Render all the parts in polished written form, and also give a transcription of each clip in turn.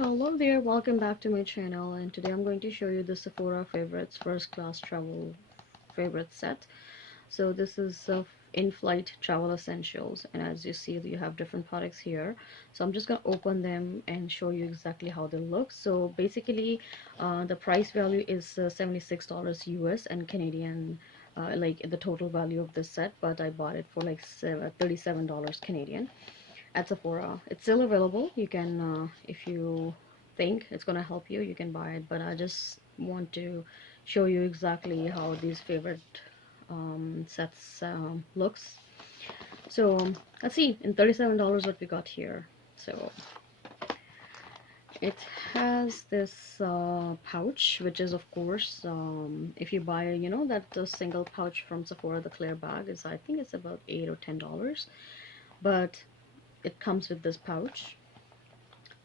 Hello there, welcome back to my channel, and today I'm going to show you the Sephora favorites first class travel favorite set. So this is in-flight travel essentials, and as you see you have different products here. So I'm just going to open them and show you exactly how they look. So basically the price value is $76 US and Canadian, like the total value of this set, but I bought it for like $37 Canadian at Sephora. It's still available. You can, if you think it's gonna help you, you can buy it. But I just want to show you exactly how these favorite sets looks. So let's see, in $37 what we got here. So it has this pouch, which is of course, if you buy, you know, that the single pouch from Sephora, the clear bag is, I think it's about $8 or $10, but it comes with this pouch.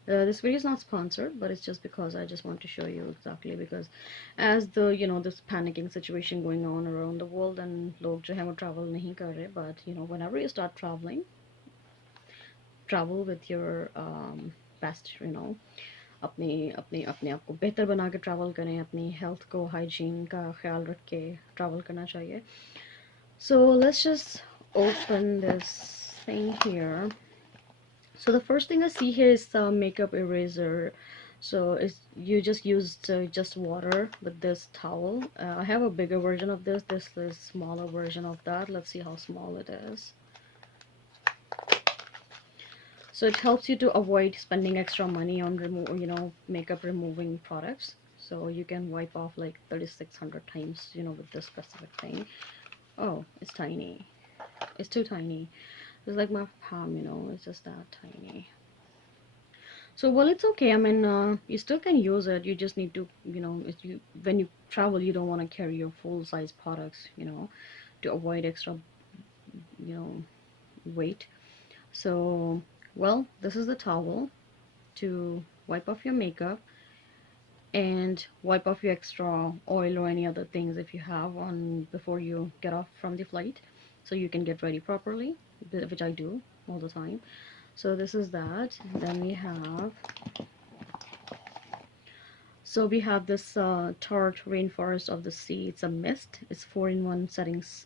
This video is not sponsored, but it's just because I just want to show you exactly, because as the, you know, this panicking situation going on around the world and लोग जो है वो travel नहीं कर रहे, but you know, whenever you start traveling, travel with your best, you know, अपने अपने अपने आप को बेहतर बना के ट्रैवल करें, अपनी हेल्थ को, हाइजीन का ख्याल रख के ट्रैवल करना चाहिए. So let's just open this thing here. So the first thing I see here is the makeup eraser. So it's, you just used just water with this towel. I have a bigger version of this. This is smaller version of that. Let's see how small it is. So it helps you to avoid spending extra money on you know, makeup removing products. So you can wipe off like 3600 times, you know, with this specific thing. Oh, it's tiny. It's too tiny. It's like my palm, you know, it's just that tiny. So, well, it's okay. I mean, you still can use it. You just need to, you know, if you, when you travel, you don't want to carry your full size products, you know, to avoid extra, you know, weight. So, well, this is the towel to wipe off your makeup and wipe off your extra oil or any other things if you have on before you get off from the flight, so you can get ready properly, which I do all the time. So this is that. Then we have, so we have this Tarte Rainforest of the Sea. It's a mist. It's 4-in-1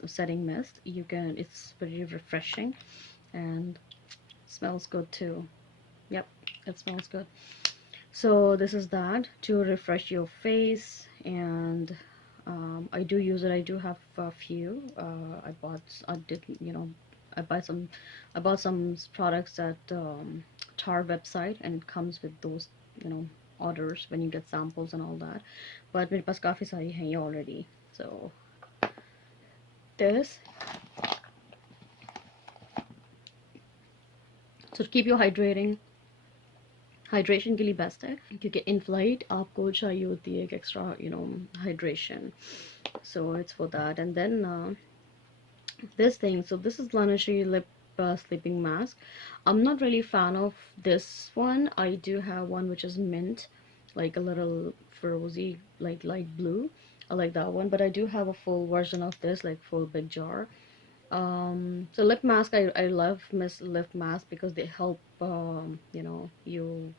setting mist. You can, it's very refreshing and smells good too. Yep, it smells good. So this is that to refresh your face, and I do use it. I do have a few. I did, you know, I bought some products at Tarte website, and it comes with those, you know, orders when you get samples and all that. But मेरे पास काफी सारी हैं ये already. So this, so to keep you hydrating, hydration के लिए best है, क्योंकि in flight आपको चाहिए होती है एक extra, you know, hydration. So it's for that. And then this thing, so this is Laneige lip sleeping mask. I'm not really fan of this one. I do have one which is mint, like a little rosy, like light blue. I like that one, but I do have a full version of this, like full big jar. So lip mask, I love Miss lip mask because they help, you know, you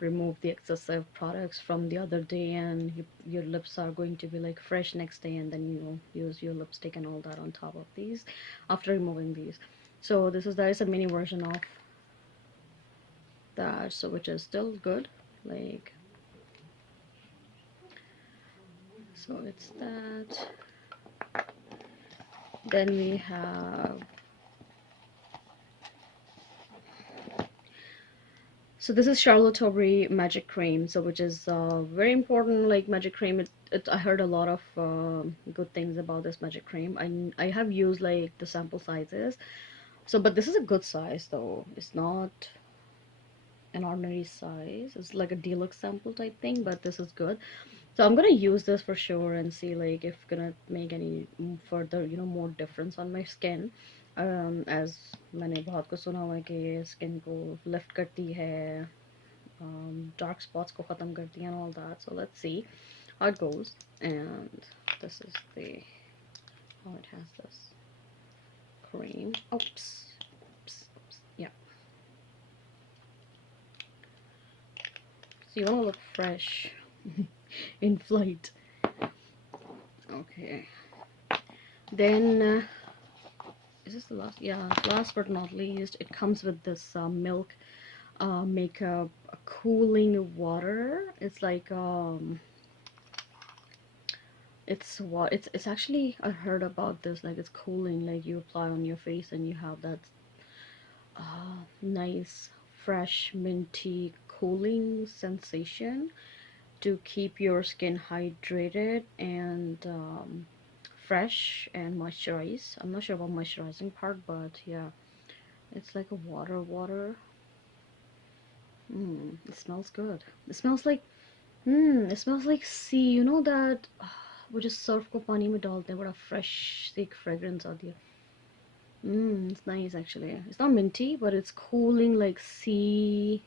remove the excessive products from the other day, and your lips are going to be like fresh next day, and then you use your lipstick and all that on top of these after removing these. So this is, there is a mini version of that, so which is still good, like, so it's that. Then we have, so this is Charlotte Tilbury Magic Cream, so which is very important, like Magic Cream. I heard a lot of good things about this Magic Cream. I have used like the sample sizes. So, but this is a good size though. It's not an ordinary size. It's like a deluxe sample type thing, but this is good. So I'm gonna use this for sure and see like if gonna make any further, you know, more difference on my skin. As मैंने बहुत कुछ सुना हुआ है कि ये skin को lift करती है, dark spots को ख़त्म करती है and all that. So let's see how it goes. And this is the, oh, it has this cream. Oops. Oops. Yeah. So you want to look fresh in flight. Okay. Then, is this the last? Yeah, last but not least, it comes with this milk makeup cooling water. It's like it's actually, I heard about this, like it's cooling, like you apply on your face and you have that nice fresh minty cooling sensation to keep your skin hydrated and fresh and moisturized. I'm not sure about moisturizing part, but yeah, it's like a water. It smells good. It smells like sea. You know that वो जो Surf को पानी में डालते हैं, बड़ा fresh एक fragrance आती है. It's nice actually. It's not minty, but it's cooling, like sea,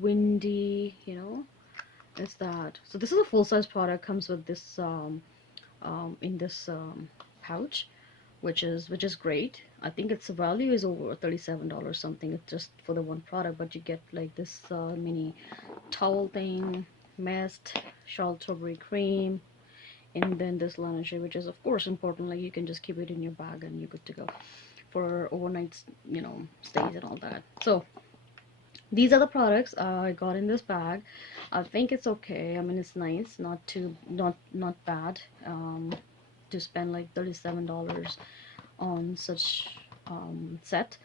windy, you know. It's that. So this is a full-size product. Comes with this in this pouch, which is great. I think its value is over $37 something. It's just for the one product, but you get like this mini towel thing, mist, Charlotte Tilbury cream, and then this lingerie, which is of course important. Like you can just keep it in your bag and you're good to go for overnight, stays and all that. So these are the products I got in this bag. I think it's okay. I mean, it's nice, not too, not bad. To spend like $37 on such set.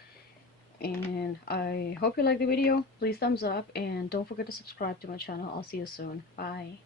And I hope you like the video. Please thumbs up and don't forget to subscribe to my channel. I'll see you soon. Bye.